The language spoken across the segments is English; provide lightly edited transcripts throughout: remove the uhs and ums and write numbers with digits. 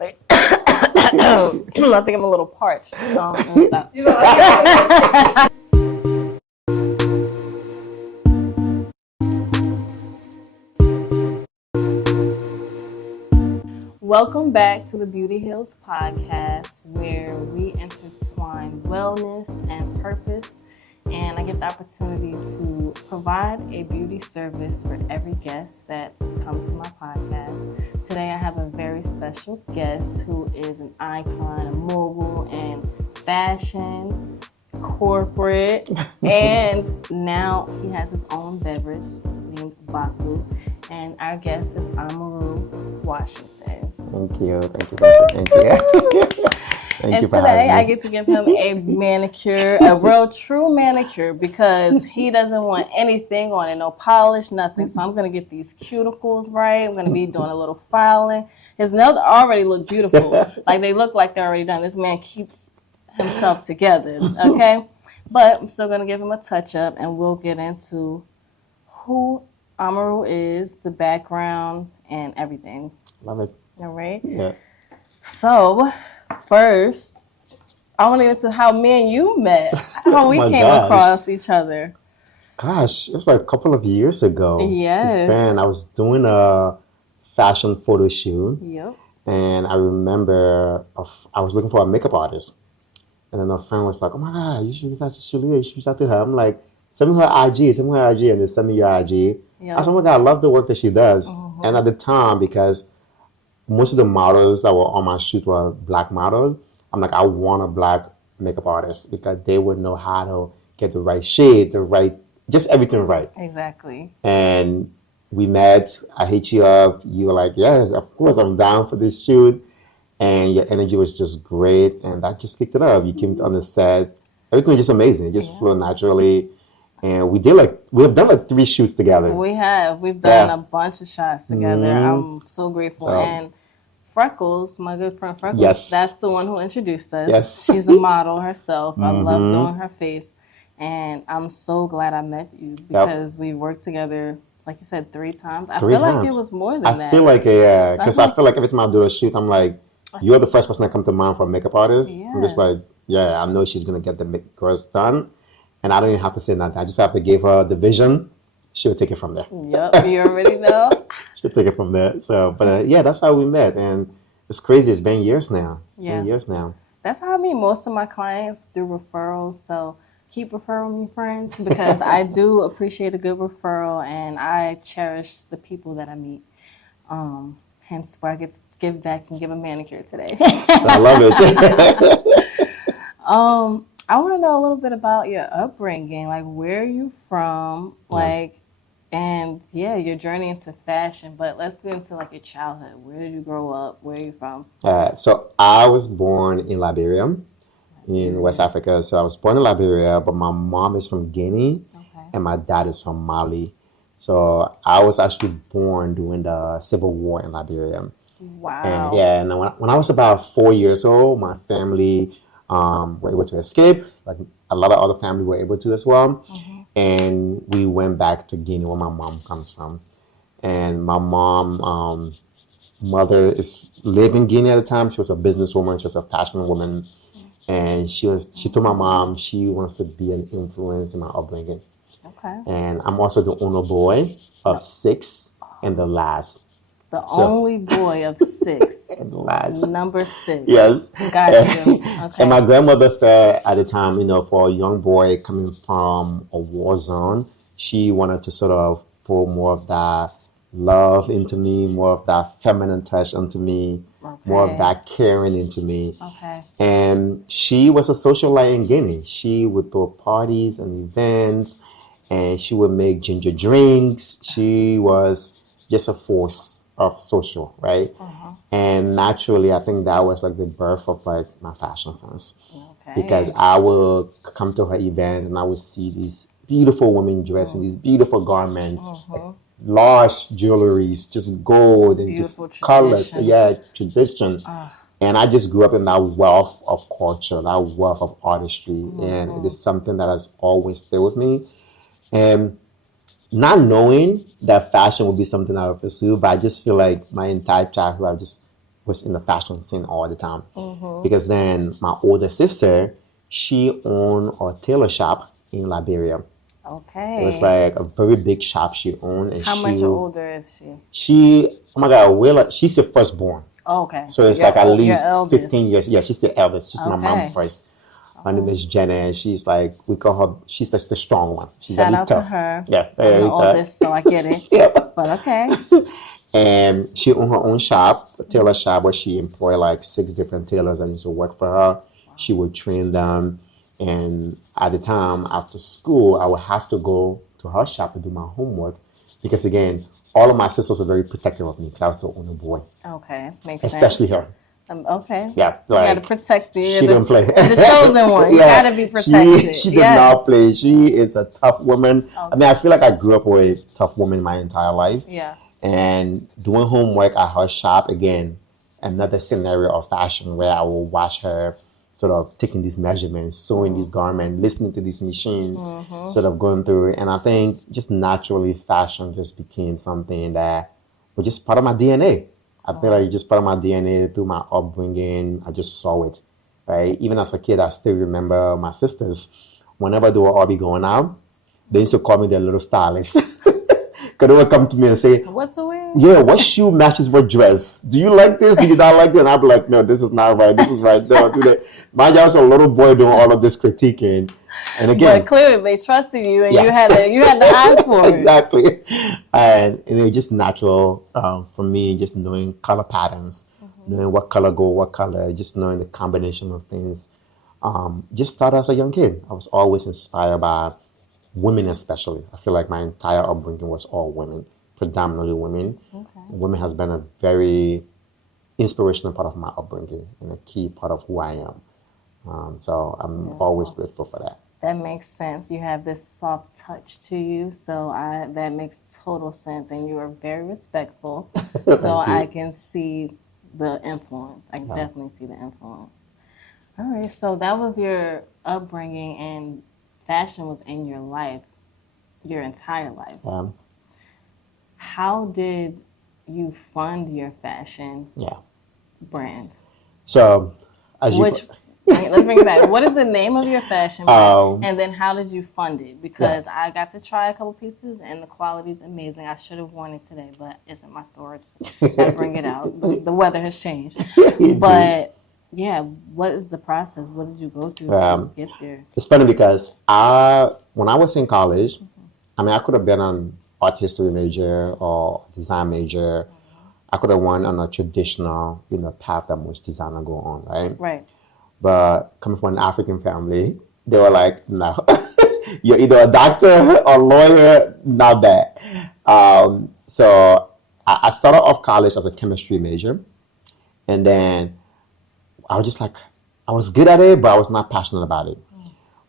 Like, I think I'm a little parched. No, stop. Welcome back to the Beauty Hills podcast, where we intertwine wellness and purpose. And I get the opportunity to provide a beauty service for every guest that comes to my podcast. Today I have a very special guest who is an icon, a mogul in fashion, corporate, and now he has his own beverage named Baako. And our guest is Omaru Washington. Thank you. And today I get to give him a manicure, a real true manicure, because he doesn't want anything on it, no polish, nothing. So I'm going to get these cuticles right. I'm going to be doing a little filing. His nails already look beautiful. Like they look like they're already done. This man keeps himself together, okay? But I'm still going to give him a touch up, and we'll get into who Omaru is, the background, and everything. Love it. All right? Yeah. So, first, I want to get into how me and you met, how we came across each other. Gosh, it was like a couple of years ago. Yes. I was doing a fashion photo shoot. Yep. And I remember I was looking for a makeup artist. And then a friend was like, oh my God, you should reach out to Shaleah. You should reach out to her. I'm like, send me her IG. And they send me your IG. Yep. I said, oh my God, I love the work that she does. Mm-hmm. And at the time, because most of the models that were on my shoot were black models, I'm like, I want a black makeup artist because they would know how to get the right shade, just everything right. Exactly. And we met, I hit you up, you were like, yes, of course, I'm down for this shoot. And your energy was just great. And that just kicked it up. You came on the set. Everything was just amazing. It just flowed naturally. And we've done 3 shoots together. We've done a bunch of shots together. Mm-hmm. I'm so grateful. And Freckles, my good friend Freckles, that's the one who introduced us. Yes. She's a model herself. Mm-hmm. I love doing her face. And I'm so glad I met you because we worked together, like you said, 3 times. I feel like it was more than that. I feel like, because I feel like every time I do a shoot, I'm like, you're the first person that comes to mind for a makeup artist. Yes. I'm just like, I know she's going to get the girls done. And I don't even have to say nothing. I just have to give her the vision. She'll take it from there. Yep, you already know. She'll take it from there. So, but that's how we met. And it's crazy. It's been years now. That's how I meet most of my clients, through referrals. So keep referring me friends because I do appreciate a good referral and I cherish the people that I meet. Hence why I get to give back and give a manicure today. I love it. I want to know a little bit about your upbringing, like where are you from, and your journey into fashion. But let's get into like your childhood. Where did you grow up? Where are you from? So I was born in Liberia, in West Africa. So I was born in Liberia, but my mom is from Guinea, and my dad is from Mali. So I was actually born during the Civil War in Liberia. Wow. And when I was about 4 years old, my family were able to escape. Like a lot of other family were able to as well. Mm-hmm. And we went back to Guinea, where my mom comes from. And my mother lived in Guinea at the time. She was a businesswoman. She was a fashion woman. And she told my mom she wants to be an influence in my upbringing. Okay. And I'm also the only boy of 6 and the last. Only boy of 6. And the last. Number 6. Yes. Got you. Okay. And my grandmother felt at the time, for a young boy coming from a war zone, she wanted to sort of pour more of that love into me, more of that feminine touch into me, more of that caring into me. Okay. And she was a socialite in Guinea. She would throw parties and events, and she would make ginger drinks. She was just a force of social, right? Uh-huh. And naturally, I think that was like the birth of like my fashion sense. Okay. Because I would come to her event and I would see these beautiful women dressed in these beautiful garments, like large jewelries, just gold and just colors. Yeah, tradition. And I just grew up in that wealth of culture, that wealth of artistry. And it is something that has always stayed with me. And not knowing that fashion would be something I would pursue, but I just feel like my entire childhood I just was in the fashion scene all the time. Because then my older sister, she owned a tailor shop in Liberia. Okay. It was like a very big shop she owned. And How much older is she? Oh my God, she's the firstborn. Oh, okay. So it's like at least your 15 years. Yeah, she's the eldest. She's my mom Okay. first. Her name is Jenna, and she's like, we call her, she's the strong one. She's Shout very out tough. to her. Yeah, I'm very the tough. oldest, so I get it. Yeah. But okay. And she owned her own shop, a tailor shop, where she employed like 6 different tailors that used to work for her. She would train them. And at the time, after school, I would have to go to her shop to do my homework. Because again, all of my sisters were very protective of me because I was the only boy. Okay. Makes Especially sense. her. Okay. Yeah. You Like, gotta protect you. she didn't play. The chosen one. You Yeah. gotta be protected. She did not play. She is a tough woman. Okay. I mean, I feel like I grew up with a tough woman my entire life. Yeah. And doing homework at her shop, again, another scenario of fashion where I will watch her sort of taking these measurements, sewing these garments, listening to these machines, sort of going through it. And I think just naturally fashion just became something that was just part of my DNA. I feel like it's just part of my DNA through my upbringing. I just saw it, right? Even as a kid, I still remember my sisters. Whenever they were all be going out, they used to call me their little stylist. Because they would come to me and say, What's a wear? yeah, what shoe matches what dress? Do you like this? Do you not like that? And I'd be like, no, this is not right. This is right. No, do that. Mind you, I was a little boy doing all of this critiquing. And again, But clearly they trusted you, and Yeah. you had the eye for it. exactly. And it was just natural for me, just knowing color patterns, knowing what color go, what color, just knowing the combination of things. Just started as a young kid. I was always inspired by women, especially. I feel like my entire upbringing was all women, predominantly women. Okay. Women has been a very inspirational part of my upbringing and a key part of who I am. So I'm always grateful for that. That makes sense. You have this soft touch to you, so that makes total sense, and you are very respectful. So I can see the influence. I can definitely see the influence. All right, so that was your upbringing, and fashion was in your life, your entire life. How did you fund your fashion brand? So, as you... Let's bring it back. What is the name of your fashion brand? And then how did you fund it? Because I got to try a couple pieces and the quality is amazing. I should have worn it today, but it's in my storage. I bring it out. The weather has changed. But yeah, what is the process? What did you go through to get there? It's funny because when I was in college, I mean, I could have been an art history major or design major. I could have went on a traditional, path that most designers go on, right? Right. But coming from an African family, they were like, no, you're either a doctor or lawyer, not that. So I started off college as a chemistry major. And then I was just like, I was good at it, but I was not passionate about it.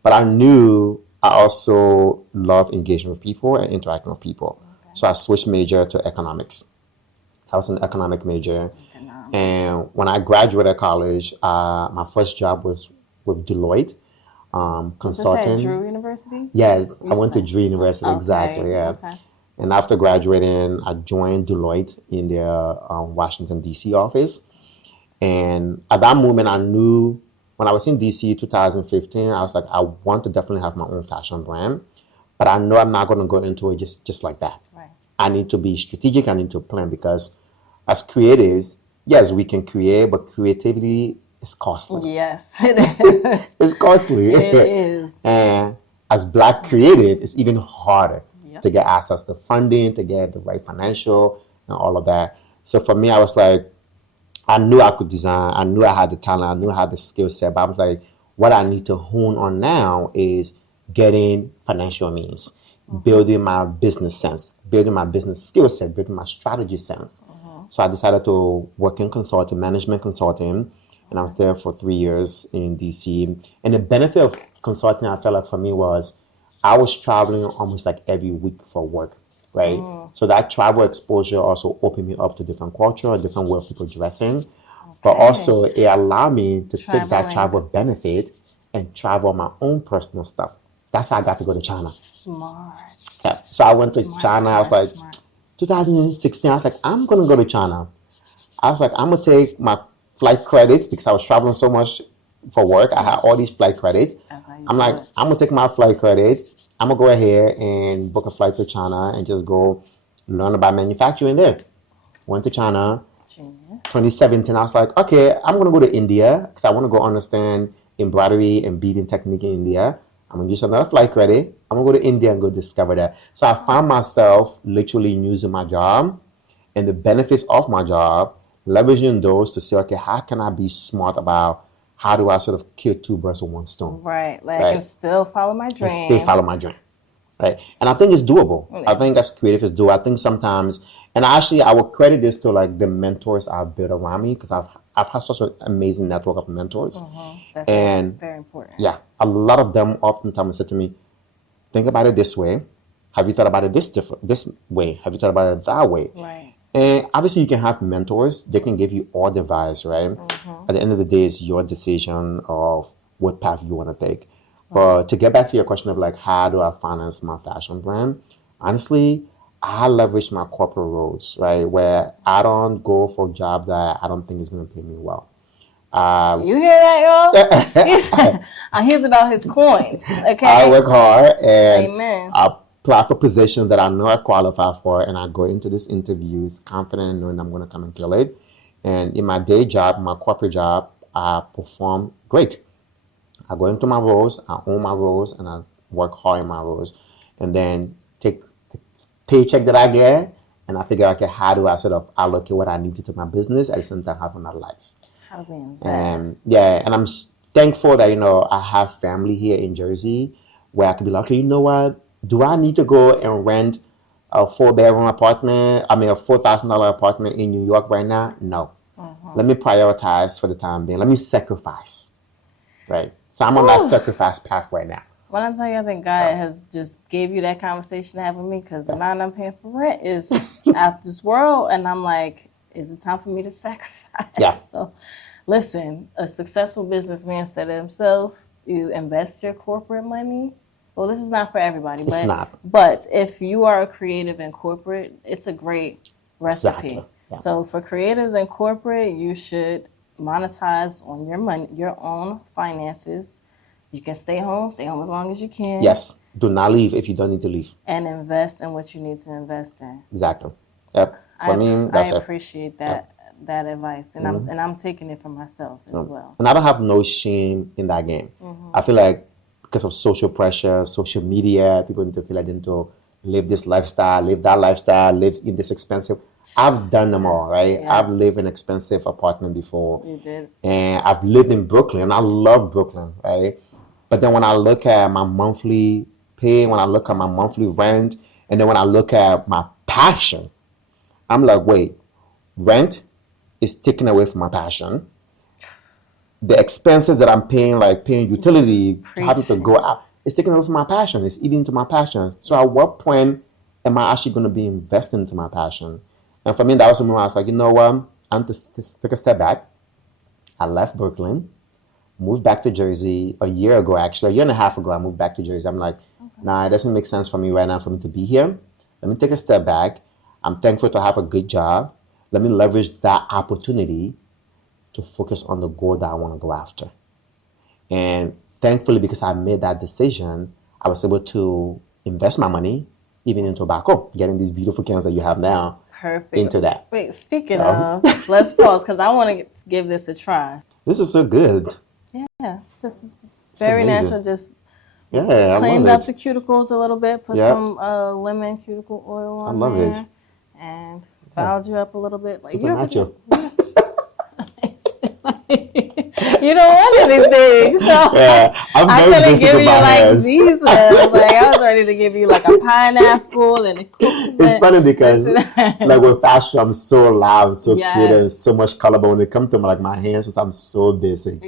But I knew I also love engaging with people and interacting with people. Okay. So I switched major to economics. So I was an economic major. And when I graduated college, my first job was with Deloitte, consulting. Was this at Drew University? Yeah, I went to Drew University, exactly, yeah. Okay. And after graduating, I joined Deloitte in their Washington, D.C. office. And at that moment, I knew when I was in D.C. 2015, I was like, I want to definitely have my own fashion brand. But I know I'm not going to go into it just like that. Right. I need to be strategic. I need to plan because as creatives, yes, we can create, but creativity is costly. Yes, it is. It's costly. It is. And as Black creative, it's even harder to get access to funding, to get the right financial and all of that. So for me, I was like, I knew I could design. I knew I had the talent. I knew I had the skill set. But I was like, what I need to hone on now is getting financial means, building my business sense, building my business skill set, building my strategy sense. So I decided to work in consulting, management consulting, and I was there for 3 years in DC. And the benefit of consulting, I felt like for me was I was traveling almost like every week for work, right? So that travel exposure also opened me up to different culture, different way of people dressing. But also it allowed me to take that travel benefit and travel my own personal stuff. That's how I got to go to China. Smart. Yeah. So I went to China. I was like, 2016, I was like, I'm going to go to China. I was like, I'm going to take my flight credits because I was traveling so much for work. I had all these flight credits. I'm like, I'm going to take my flight credits. I'm going to go ahead and book a flight to China and just go learn about manufacturing there. Went to China. Genius. 2017, I was like, okay, I'm going to go to India because I want to go understand embroidery and beading technique in India. I'm going to use another flight credit. I'm going to go to India and go discover that. So I found myself literally using my job and the benefits of my job, leveraging those to say, okay, how can I be smart about how do I sort of kill two birds with one stone? Right. Like, I can still follow my dream. And still follow my dream. Right. And I think it's doable. Yeah. I think as creative it's doable. I think sometimes, and actually I will credit this to like the mentors I've built around me because I've had such an amazing network of mentors. That's very important. Yeah. A lot of them oftentimes said to me, think about it this way. Have you thought about it this way? Have you thought about it that way? Right. And obviously you can have mentors. They can give you all the advice, right? At the end of the day, it's your decision of what path you want to take. But to get back to your question of like, how do I finance my fashion brand? Honestly, I leverage my corporate roles, right? Where I don't go for jobs that I don't think is going to pay me well. You hear that, y'all? He's about his coins, okay? I work hard and Amen. I apply for positions that I know I qualify for, and I go into these interviews confident in knowing I'm going to come and kill it. And in my day job, my corporate job, I perform great. I go into my roles, I own my roles, and I work hard in my roles. And then take the paycheck that I get, and I figure, okay, how do I sort of allocate what I need to my business at the same time have another life? How do we invest? And I'm thankful that, I have family here in Jersey where I could be like, okay, you know what? Do I need to go and rent a 4-bedroom apartment? I mean, a $4,000 apartment in New York right now? No. Let me prioritize for the time being. Let me sacrifice. Right. So I'm on that sacrifice path right now. When I tell you, I think God has just gave you that conversation to have with me because the amount I'm paying for rent is out this world. And I'm like, is it time for me to sacrifice? Yeah. So listen, a successful businessman said to himself, you invest your corporate money. Well, this is not for everybody. It's not. But if you are a creative in corporate, it's a great recipe. Exactly. Yeah. So for creatives in corporate, you should monetize on your money, your own finances. You can stay home as long as you can. Yes. Do not leave if you don't need to leave. And invest in what you need to invest in. Exactly. Yep. For me, that's I appreciate that advice, and I'm taking it for myself as well. And I don't have no shame in that game. I feel like because of social pressure, social media, people need to feel like they need to live this lifestyle, live that lifestyle, live in this expensive. I've done them all, right? Yes. I've lived in an expensive apartment before. You did. And I've lived in Brooklyn. I love Brooklyn, right? But then when I look at my monthly pay, when I look at my monthly rent, and then when I look at my passion, I'm like, wait, rent is taken away from my passion. The expenses that I'm paying, like paying utility, having to go out, it's taken away from my passion. It's eating into my passion. So at what point am I actually going to be investing into my passion? And for me, that was the moment I was like, you know what? I'm to take a step back. I left Brooklyn, moved back to Jersey a year ago, actually. A year and a half ago, I moved back to Jersey. I'm like, nah, it doesn't make sense for me right now for me to be here. Let me take a step back. I'm thankful to have a good job. Let me leverage that opportunity to focus on the goal that I want to go after. And thankfully, because I made that decision, I was able to invest my money even into Baako, getting these beautiful cans that you have now. Perfect. Into that. Wait, speaking of, let's pause because I want to give this a try. This is so good. Yeah, this is very natural. Just cleaned up the cuticles a little bit, put some lemon cuticle oil on there. I love it. And fouled you up a little bit. Like, super natural. You don't want anything, so I couldn't give you like these. Like I was ready to give you like a pineapple and a coconut. It's funny because like with fashion, I'm so loud, so creative, and so much color. But when it comes to my hands, since I'm so basic,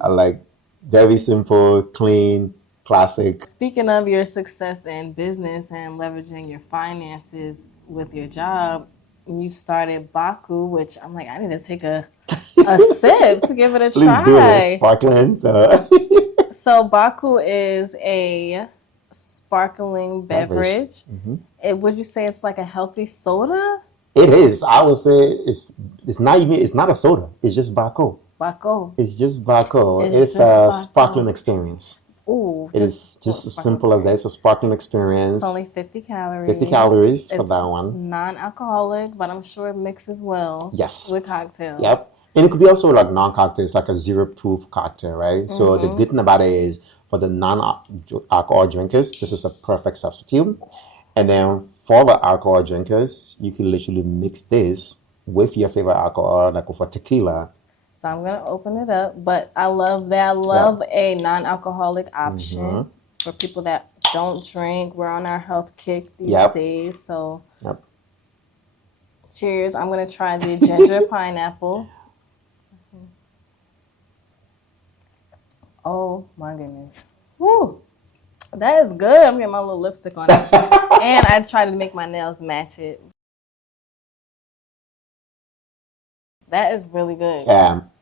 I like very simple, clean, classic. Speaking of your success in business and leveraging your finances with your job, you started Baako, which I'm like, I need to take a sip to give it a try. Please do it. Sparkling. So Baako is a sparkling beverage. Would you say it's like a healthy soda? It is. I would say if It's not a soda. It's just Baako. Baako. It's just Baako. It's It's just a Baako. sparkling experience. Ooh, It is just as simple as that. It's a sparkling experience. It's only 50 calories. 50 calories for It's that one. non-alcoholic, but I'm sure it mixes well Yes. with cocktails. Yep. And it could be also like non-cocktail. It's like a zero-proof cocktail, right? So the good thing about it is for the non-alcohol drinkers, this is a perfect substitute. And then for the alcohol drinkers, you can literally mix this with your favorite alcohol, like with a tequila. So I'm going to open it up. But I love that. I love a non-alcoholic option for people that don't drink. We're on our health kick these days. So cheers. I'm going to try the ginger pineapple. Oh, my goodness. Woo. That is good. I'm getting my little lipstick on it. And I try to make my nails match it. That is really good.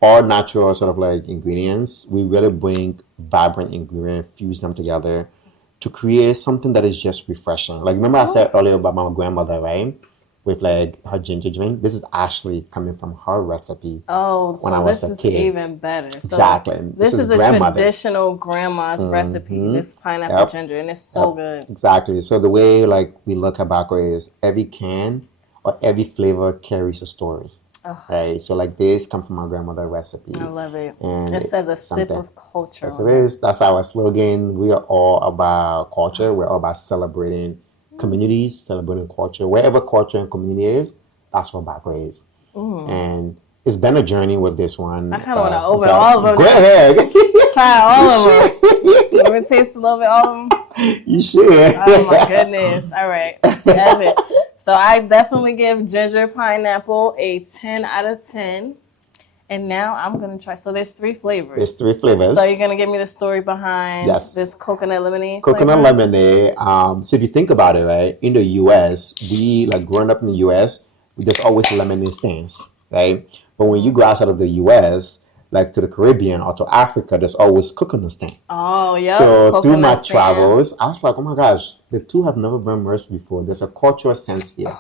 All natural sort of like ingredients. We really bring vibrant ingredients, fuse them together to create something that is just refreshing. Like remember I said earlier about my grandmother, right? With like her ginger drink. This is actually coming from her recipe. Oh, when I was a kid. Even better. So exactly. This is a traditional grandma's recipe. This pineapple ginger, and it's so good. Exactly. So the way like we look at Baako is every can or every flavor carries a story. Right, so like this comes from my grandmother's recipe. I love it. And it says a sip of culture. Yes, it is. That's our slogan. We are all about culture. We're all about celebrating communities, celebrating culture. Wherever culture and community is, that's what Baako is. And it's been a journey with this one. I kind of want to open all of them. Go ahead. Try all of them. You want to taste a little bit all of them? You should. Oh my goodness. All right. That's it. So I definitely give ginger pineapple a 10 out of 10. And now I'm going to try. So there's 3 flavors. There's 3 flavors. So you're going to give me the story behind this coconut lemonade Coconut lemonade. So if you think about it, right, in the U.S., we, like growing up in the U.S., there's always lemonade stands, right? But when you go outside of the U.S., like to the Caribbean or to Africa, there's always coconut stand. Oh, yeah. So coconut through my stand. travels, I was like, oh my gosh, the two have never been merged before. There's a cultural sense here.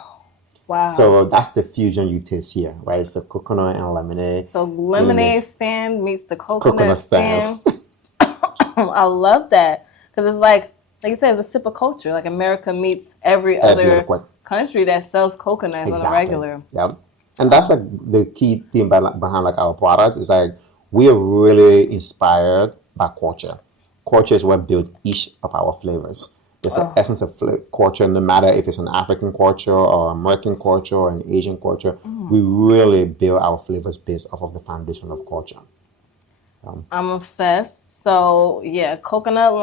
Wow. So that's the fusion you taste here, right? So coconut and lemonade. So lemonade stand meets the coconut stand. I love that. Because it's like you said, it's a sip of culture. Like America meets every other country that sells coconuts on a regular. Yep. And that's like the key thing behind like our product is like we are really inspired by culture. Culture is what builds each of our flavors. There's an essence of culture, no matter if it's an African culture or American culture or an Asian culture. We really build our flavors based off of the foundation of culture. I'm obsessed. So yeah, coconut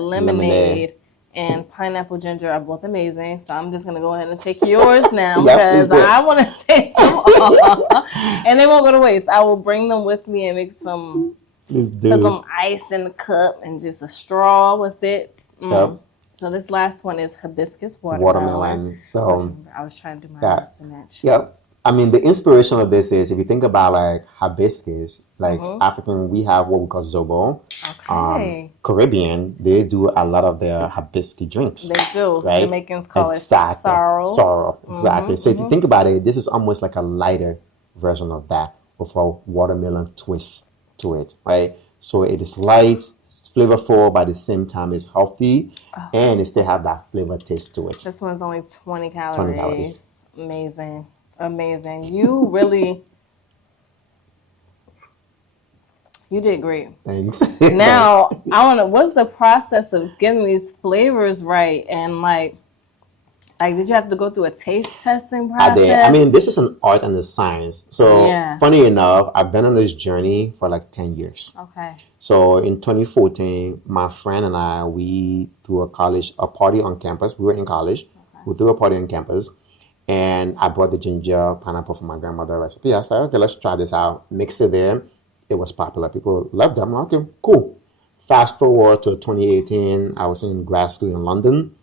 lemonade. And pineapple ginger are both amazing. So I'm just going to go ahead and take yours now because I want to taste them all. And they won't go to waste. I will bring them with me and make some, put some ice in the cup and just a straw with it. So this last one is hibiscus watermelon. So I was trying to do my best to match. Yep. I mean, the inspiration of this is if you think about like hibiscus, like African, we have what we call zobo. Okay. Caribbean, they do a lot of their hibiscus drinks. They do. Right? Jamaicans call it sorrel. Sorrel, exactly. So if you think about it, this is almost like a lighter version of that with a watermelon twist to it, right? So it is light, it's flavorful, but at the same time it's healthy, and it still have that flavor taste to it. This one's only 20 calories. 20 calories. Amazing. You really... You did great. Thanks. Now, I want to, what's the process of getting these flavors right? And like, did you have to go through a taste testing process? I did. I mean, this is an art and a science. So, funny enough, I've been on this journey for like 10 years. Okay. So, in 2014, my friend and I, we threw a party on campus. We were in college. Okay. We threw a party on campus. And I brought the ginger pineapple from my grandmother's recipe. I said, okay, let's try this out. Mix it there. It was popular. People loved them. I'm like, okay, cool. Fast forward to 2018, I was in grad school in London.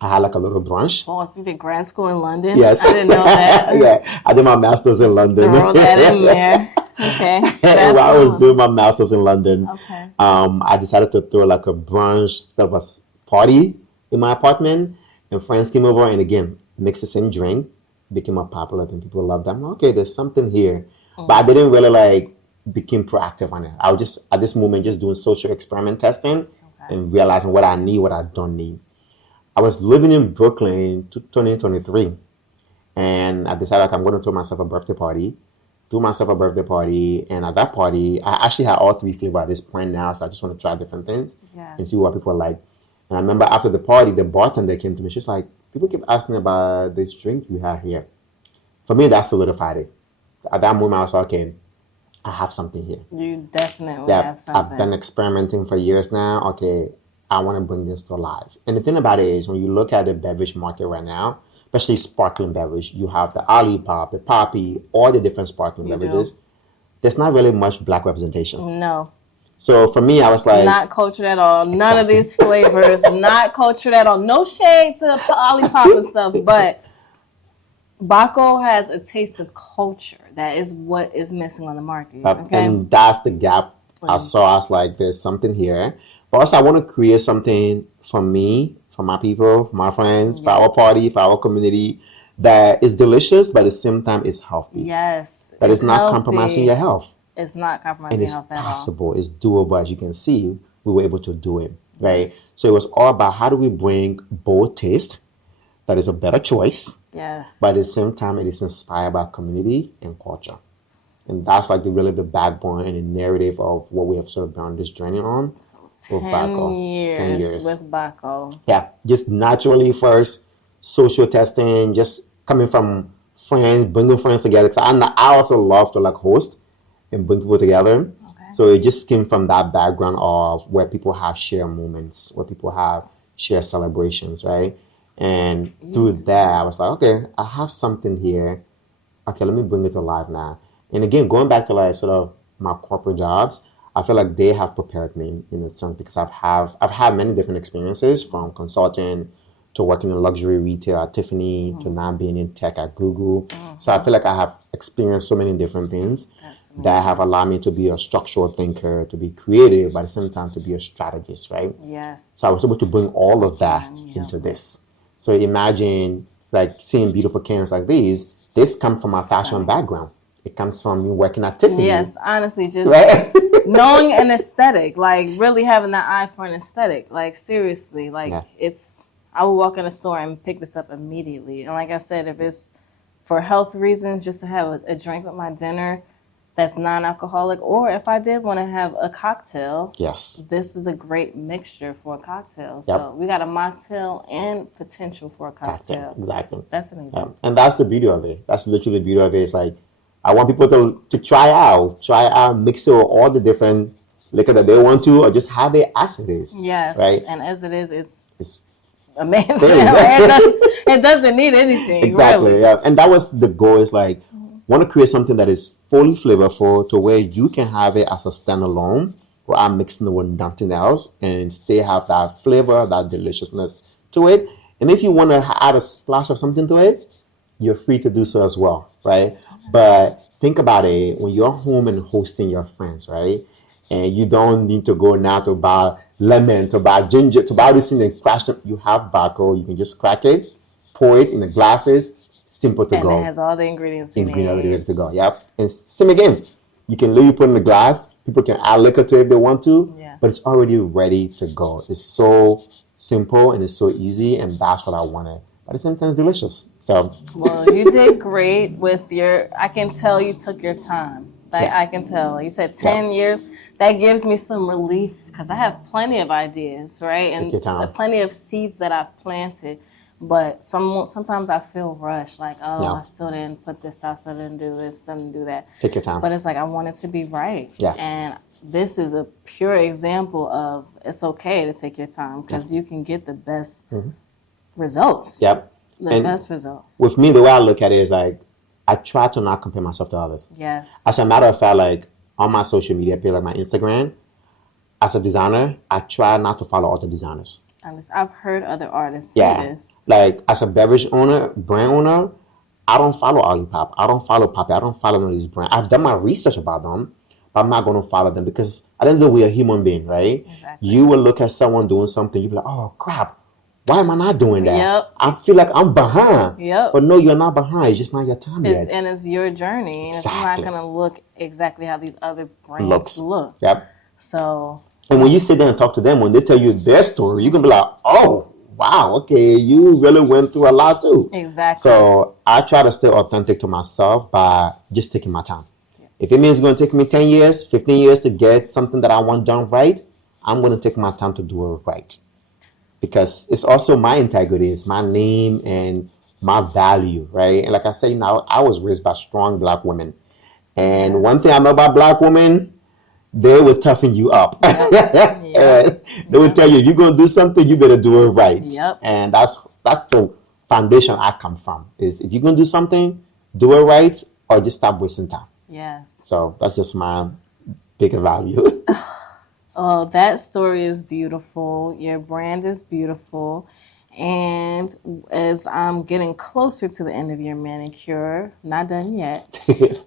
I had like a little brunch. Oh, so you did grad school in London? Yes. I didn't know that. Yeah, I did my master's in London. Throw that in there. Okay. And while I was doing my master's in London, okay. I decided to throw like a brunch that was party in my apartment. And friends came over and again, mixed the same drink. became more popular, then people loved them. Okay, there's something here. But I didn't really like become proactive on it. I was just at this moment just doing social experiment testing and realizing what I need, what I don't need. I was living in Brooklyn 2023, and I decided like I'm going to throw myself a birthday party. Threw myself a birthday party, and at that party, I actually had all three flavors at this point now, so I just want to try different things and see what people like. And I remember after the party, the bartender came to me. She's like, people keep asking about this drink you have here. For me, that solidified it. At that moment, I was like, okay, I have something here. You definitely have something. I've been experimenting for years now. Okay, I want to bring this to life. And the thing about it is, when you look at the beverage market right now, especially sparkling beverage, you have the Olipop, the Poppy, all the different sparkling beverages. There's not really much black representation. No. So for me, I was like... Not cultured at all. None of these flavors, not cultured at all. No shade to Olipop and stuff, but Baako has a taste of culture. That is what is missing on the market. Okay? And that's the gap I saw. I was like, there's something here. But also, I want to create something for me, for my people, for my friends, for our party, for our community, that is delicious, but at the same time is healthy. Yes. That is not compromising your health. It's not compromising your health at all. And it's possible. It's doable. As you can see, we were able to do it, right? Yes. So it was all about how do we bring bold taste that is a better choice. Yes. But at the same time, it is inspired by community and culture. And that's like really the backbone and the narrative of what we have sort of been on this journey on. 10 years with Baako. Yeah, just naturally first, social testing, just coming from friends, bringing friends together. So I also love to like host and bring people together. Okay. So it just came from that background of where people have shared moments, where people have shared celebrations, right? And through that, I was like, okay, I have something here. Okay, let me bring it to life now. And again, going back to like sort of my corporate jobs, I feel like they have prepared me in a sense because I've had many different experiences, from consulting to working in luxury retail at Tiffany to now being in tech at Google. So I feel like I have experienced so many different things that have allowed me to be a structural thinker, to be creative, but at the same time to be a strategist, right? Yes. So I was able to bring all of that into this. So imagine like seeing beautiful cans like these. This comes from my fashion background. It comes from me working at Tiffany. Yes, honestly, just knowing an aesthetic, like really having that eye for an aesthetic. Like seriously, like I will walk in a store and pick this up immediately. And like I said, if it's for health reasons, just to have a drink with my dinner that's non-alcoholic, or if I did want to have a cocktail, this is a great mixture for a cocktail. So we got a mocktail and potential for a cocktail. Exactly. That's amazing. And that's the beauty of it. That's literally the beauty of it. It's like, I want people to try out, mix it with all the different liquor that they want to, or just have it as it is. Yes. Right? And as it is, it's amazing. It doesn't need anything. Exactly. Really. Yeah. And that was the goal. Is like, want to create something that is fully flavorful to where you can have it as a standalone without mixing it with nothing else and still have that flavor, that deliciousness to it. And if you want to add a splash of something to it, you're free to do so as well, right? But think about it, when you're home and hosting your friends, right? And you don't need to go now to buy lemon, to buy ginger, to buy this thing and crash them. You have Baako, you can just crack it, pour it in the glasses, simple to go. And it has all the ingredients you need. Ready to go, yep. And same again, you can literally put it in the glass. People can add liquor to it if they want to, but it's already ready to go. It's so simple and it's so easy, and that's what I wanted. But at the same time, it's delicious. So, well, you did great with I can tell you took your time. I can tell. You said 10 years. That gives me some relief because I have plenty of ideas, right? Take your time. And plenty of seeds that I've planted. But sometimes I feel rushed, like, I still didn't put this out, still didn't do this, still didn't do that. Take your time. But it's like I want it to be right. Yeah. And this is a pure example of it's okay to take your time because you can get the best results. Yep. The best results. With me, the way I look at it is like, I try to not compare myself to others. Yes. As a matter of fact, like on my social media page, like my Instagram, as a designer, I try not to follow other designers. I've heard other artists say this. Like as a beverage owner, brand owner, I don't follow Olipop. I don't follow Poppy. I don't follow none of these brands. I've done my research about them, but I'm not going to follow them because at the end of the day, we're a human being, right? Exactly. You will look at someone doing something, you'll be like, oh, crap. Why am I not doing that? Yep. I feel like I'm behind. Yep. But no, you're not behind. It's just not your time yet. And it's your journey. Exactly. It's not going to look exactly how these other brands look. Yep. So. And when you sit there and talk to them, when they tell you their story, you're going to be like, oh, wow, okay, you really went through a lot too. Exactly. So I try to stay authentic to myself by just taking my time. Yeah. If it means it's going to take me 10 years, 15 years to get something that I want done right, I'm going to take my time to do it right. Because it's also my integrity, it's my name and my value, right? And like I say, I was raised by strong Black women. And one thing I know about Black women, they will toughen you up. Yep. They will tell you, if you're going to do something, you better do it right. Yep. And that's the foundation I come from, is if you're going to do something, do it right, or just stop wasting time. Yes. So that's just my bigger value. Oh, that story is beautiful. Your brand is beautiful. And as I'm getting closer to the end of your manicure, not done yet,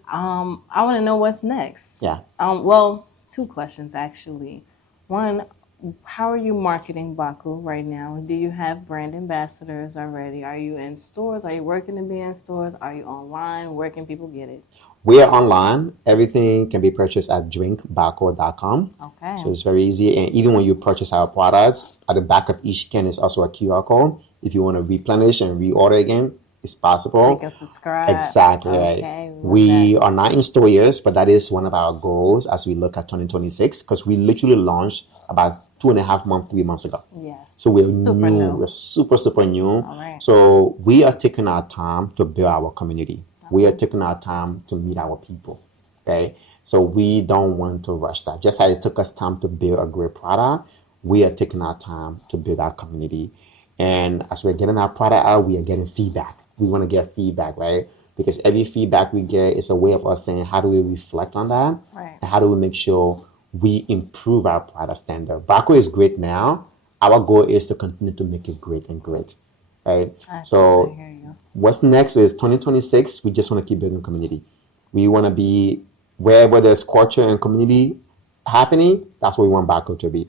I want to know what's next. Yeah. Well, 2 questions, actually. One, how are you marketing Baako right now? Do you have brand ambassadors already? Are you in stores? Are you working to be in stores? Are you online? Where can people get it? We are online. Everything can be purchased at drinkbaako.com. Okay. So it's very easy. And even when you purchase our products, at the back of each can is also a QR code. If you want to replenish and reorder again, it's possible. So you can subscribe. Exactly, okay, right. We are not in store yet, but that is one of our goals as we look at 2026, because we literally launched about 2.5 months, 3 months ago. Yes. So we're new. We're super, super new. All right. So we are taking our time to build our community. We are taking our time to meet our people, okay? So we don't want to rush that. Just as it took us time to build a great product, we are taking our time to build our community. And as we're getting our product out, we are getting feedback. We want to get feedback, right? Because every feedback we get is a way of us saying, how do we reflect on that? Right. And how do we make sure we improve our product standard? Baako is great now. Our goal is to continue to make it great and great, right? So what's next is 2026. We just want to keep building community. We want to be wherever there's culture and community happening. That's what we want Baako to be.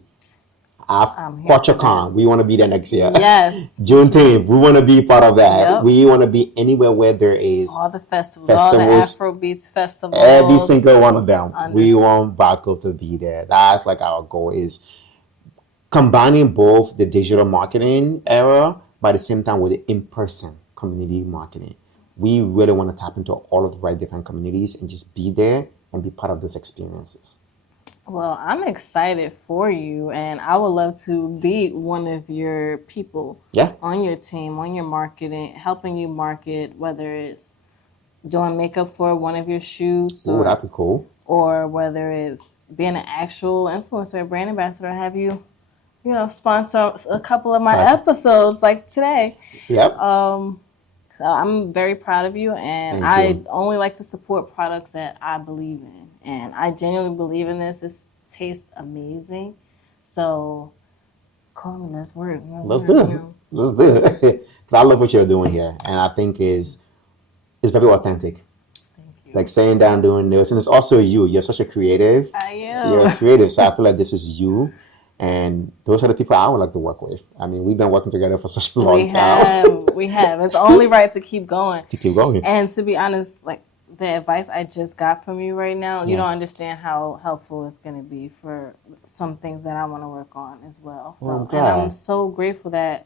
CultureCon, we want to be there next year. Yes. Juneteenth, we want to be part of that. Yep. We want to be anywhere where there is all the festivals, all the Afrobeats festivals. Every single one of them. We want Baako to be there. That's like our goal, is combining both the digital marketing era, but at the same time with the in-person community marketing. We really want to tap into all of the right different communities and just be there and be part of those experiences. Well, I'm excited for you, and I would love to be one of your people on your team, on your marketing, helping you market, whether it's doing makeup for one of your shoots. Oh, that'd be cool. Or whether it's being an actual influencer, brand ambassador, have you sponsor a couple of my episodes like today. Yep. So I'm very proud of you, and I only like to support products that I believe in. And I genuinely believe in this. This tastes amazing. So call me, let's work. Let's do it. Let's do it. Because I love what you're doing here. And I think it's very authentic. Thank you. Like saying down, doing this. And it's also you. You're such a creative. I am. You're a creative. So I feel like this is you. And those are the people I would like to work with. I mean, we've been working together for such a long time. We have. It's only right to keep going. To keep going. And to be honest, like, the advice I just got from you right now, you don't understand how helpful it's going to be for some things that I want to work on as well. So, and I'm so grateful that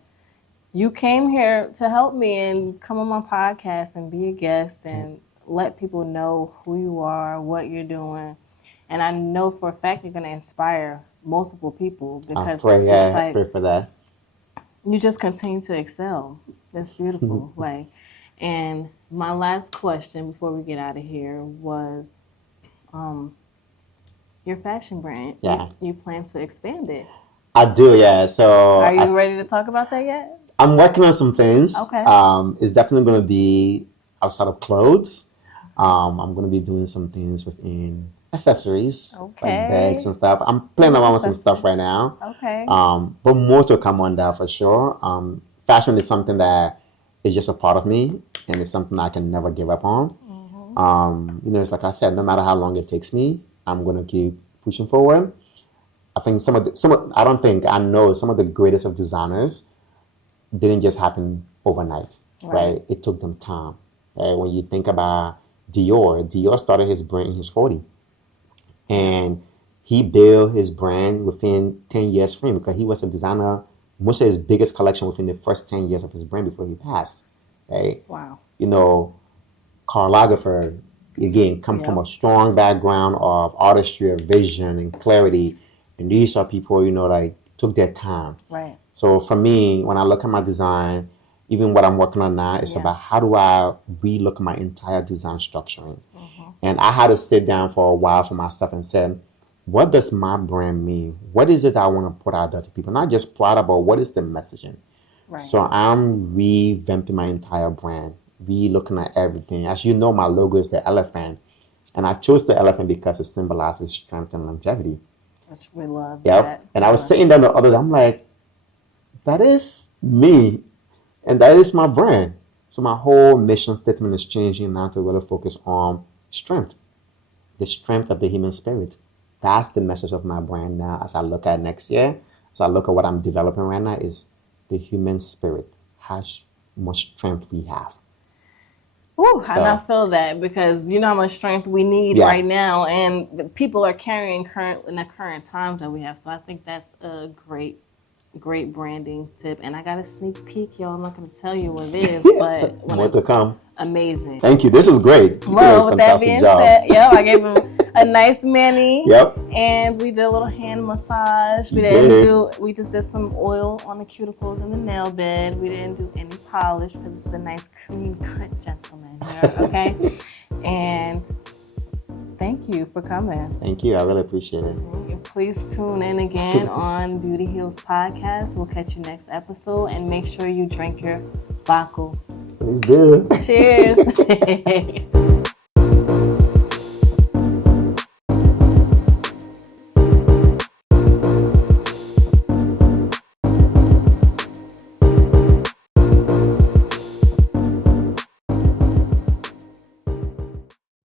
you came here to help me and come on my podcast and be a guest and let people know who you are, what you're doing. And I know for a fact you're going to inspire multiple people, because I pray for that. You just continue to excel. That's beautiful. And my last question before we get out of here was your fashion brand. Yeah. You plan to expand it. I do, yeah. So are you ready to talk about that yet? I'm working on some things. Okay. It's definitely going to be outside of clothes. I'm going to be doing some things within accessories, like bags and stuff. I'm playing around with some stuff right now. Okay. But more to come on that for sure. Fashion is something that is just a part of me, and it's something I can never give up on. Mm-hmm. It's like I said, no matter how long it takes me, I'm going to keep pushing forward. I think I know some of the greatest of designers didn't just happen overnight, Right. right? It took them time. Right? When you think about Dior started his brand in his 40. And he built his brand within 10 years frame because he was a designer, most of his biggest collection within the first 10 years of his brand before he passed, right? Wow. You know, Karl Lagerfeld, again, come from Yep. a strong background of artistry, of vision, and clarity. And these are people, like, took their time. Right. So for me, when I look at my design, even what I'm working on now, it's Yeah. about how do I relook at my entire design structuring. And I had to sit down for a while for myself and said, what does my brand mean? What is it I want to put out there to people? Not just product, but what is the messaging? Right. So I'm revamping my entire brand, re-looking at everything. As you know, my logo is the elephant. And I chose the elephant because it symbolizes strength and longevity. Which we love Yep. that. And I was sitting there the other day, I'm like, that is me. And that is my brand. So my whole mission statement is changing now to really focus on strength, the strength of the human spirit. That's the message of my brand now as I look at next year, as I look at what I'm developing right now is the human spirit, how much strength we have. Ooh, and I feel that because you know how much strength we need right now, and the people are carrying in the current times that we have. So I think that's a great branding tip. And I got a sneak peek, y'all. I'm not going to tell you what it is, but more to come. Amazing. Thank you. This is great. You Well, did a with that fantastic being job. said, I gave him a nice mani. Yep. And we did a little hand massage. We just did some oil on the cuticles and the nail bed. We didn't do any polish because it's a nice clean cut gentleman here, okay? And thank you for coming. Thank you. I really appreciate it. Please tune in again on Beauty Heals Podcast. We'll catch you next episode, and make sure you drink your Baako. Please do. Cheers.